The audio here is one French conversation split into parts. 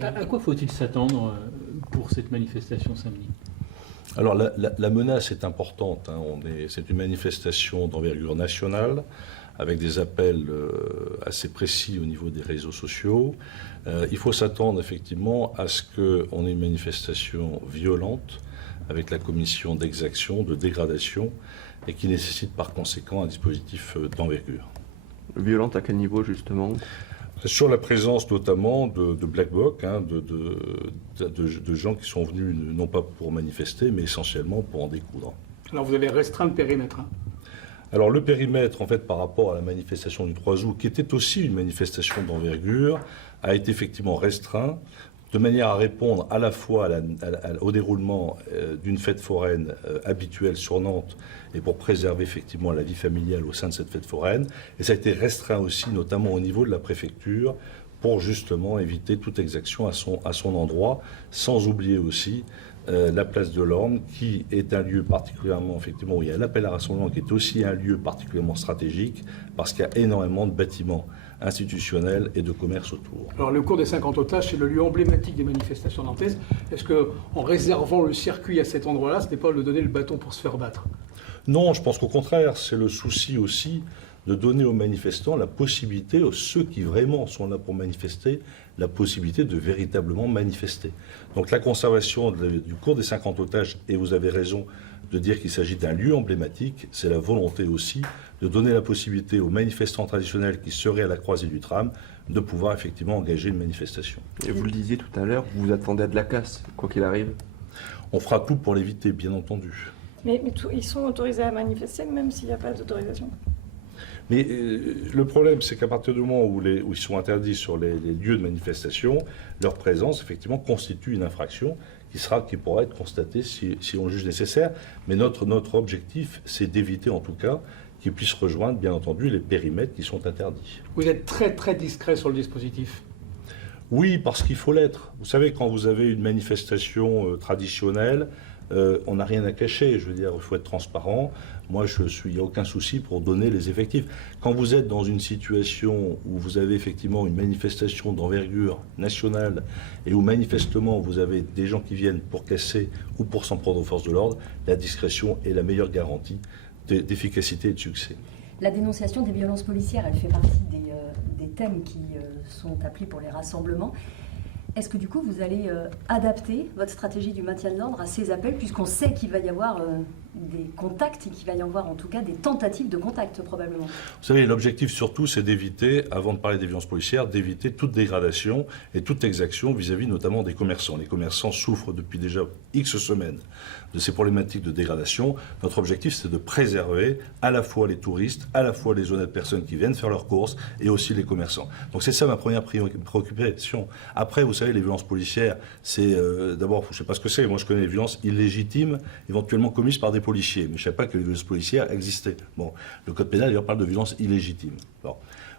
À quoi faut-il s'attendre pour cette manifestation samedi ? Alors la menace est importante. C'est une manifestation d'envergure nationale, avec des appels assez précis au niveau des réseaux sociaux. Il faut s'attendre effectivement à ce qu'on ait une manifestation violente, avec la commission d'exaction, de dégradation, et qui nécessite par conséquent un dispositif d'envergure. Violente à quel niveau justement ? Sur la présence notamment de Black Bloc, de gens qui sont venus non pas pour manifester, mais essentiellement pour en découdre. Alors vous avez restreint le périmètre. Alors le périmètre, en fait, par rapport à la manifestation du 3 août, qui était aussi une manifestation d'envergure, a été effectivement restreint, de manière à répondre à la fois au déroulement d'une fête foraine habituelle sur Nantes et pour préserver effectivement la vie familiale au sein de cette fête foraine. Et ça a été restreint aussi, notamment au niveau de la préfecture, pour justement éviter toute exaction à son endroit, sans oublier aussi la place de l'Orne, qui est un lieu particulièrement, effectivement, où il y a l'appel à rassemblement, qui est aussi un lieu particulièrement stratégique, parce qu'il y a énormément de bâtiments institutionnels et de commerce autour. Alors le cours des 50 otages, c'est le lieu emblématique des manifestations nantaises. Est-ce qu'en réservant le circuit à cet endroit-là, ce n'est pas lui donner le bâton pour se faire battre ? Non, je pense qu'au contraire, c'est le souci aussi de donner aux manifestants la possibilité, ceux qui vraiment sont là pour manifester, la possibilité de véritablement manifester. Donc la conservation du cours des 50 otages, et vous avez raison de dire qu'il s'agit d'un lieu emblématique, c'est la volonté aussi de donner la possibilité aux manifestants traditionnels qui seraient à la croisée du tram de pouvoir effectivement engager une manifestation. Et vous le disiez tout à l'heure, vous attendez à de la casse, quoi qu'il arrive. On fera tout pour l'éviter, bien entendu. Mais ils sont autorisés à manifester même s'il n'y a pas d'autorisation. Mais le problème, c'est qu'à partir du moment où ils sont interdits sur les lieux de manifestation, leur présence, effectivement, constitue une infraction qui pourra être constatée si on le juge nécessaire. Mais notre objectif, c'est d'éviter, en tout cas, qu'ils puissent rejoindre, bien entendu, les périmètres qui sont interdits. Vous êtes très très discret sur le dispositif. Oui, parce qu'il faut l'être. Vous savez, quand vous avez une manifestation traditionnelle, on n'a rien à cacher, je veux dire, il faut être transparent. Moi, il n'y a aucun souci pour donner les effectifs. Quand vous êtes dans une situation où vous avez effectivement une manifestation d'envergure nationale et où manifestement vous avez des gens qui viennent pour casser ou pour s'en prendre aux forces de l'ordre, la discrétion est la meilleure garantie d'efficacité et de succès. La dénonciation des violences policières, elle fait partie des thèmes qui sont appelés pour les rassemblements. Est-ce que du coup vous allez adapter votre stratégie du maintien de l'ordre à ces appels, puisqu'on sait qu'il va y avoir des contacts et qu'il va y avoir en tout cas des tentatives de contact probablement ? Vous savez, l'objectif surtout c'est d'éviter, avant de parler des violences policières, d'éviter toute dégradation et toute exaction vis-à-vis notamment des commerçants. Les commerçants souffrent depuis déjà X semaines de ces problématiques de dégradation. Notre objectif c'est de préserver à la fois les touristes, à la fois les honnêtes personnes qui viennent faire leurs courses et aussi les commerçants. Donc c'est ça ma première préoccupation. Après, vous savez, les violences policières, c'est d'abord, je ne sais pas ce que c'est, moi je connais les violences illégitimes, éventuellement commises par des policiers, mais je ne savais pas que les violences policières existaient. Bon, le code pénal d'ailleurs parle de violences illégitimes. Bon.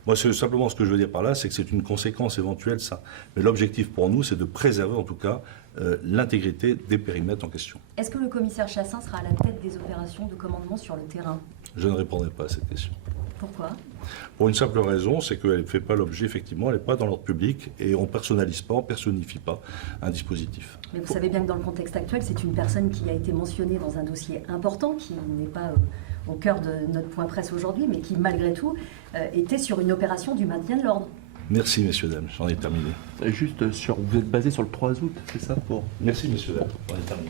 Moi, simplement ce que je veux dire par là, c'est que c'est une conséquence éventuelle, ça. Mais l'objectif pour nous, c'est de préserver en tout cas l'intégrité des périmètres en question. Est-ce que le commissaire Chassin sera à la tête des opérations de commandement sur le terrain ? Je ne répondrai pas à cette question. Pourquoi ? Pour une simple raison, c'est qu'elle ne fait pas l'objet, effectivement, elle n'est pas dans l'ordre public et on ne personnalise pas, on ne personnifie pas un dispositif. Mais vous savez bien que dans le contexte actuel, c'est une personne qui a été mentionnée dans un dossier important, qui n'est pas au cœur de notre point presse aujourd'hui, mais qui, malgré tout, était sur une opération du maintien de l'ordre. Merci, messieurs, dames, j'en ai terminé. Juste vous êtes basé sur le 3 août, c'est ça pour... Merci, messieurs, dames, j'en ai terminé.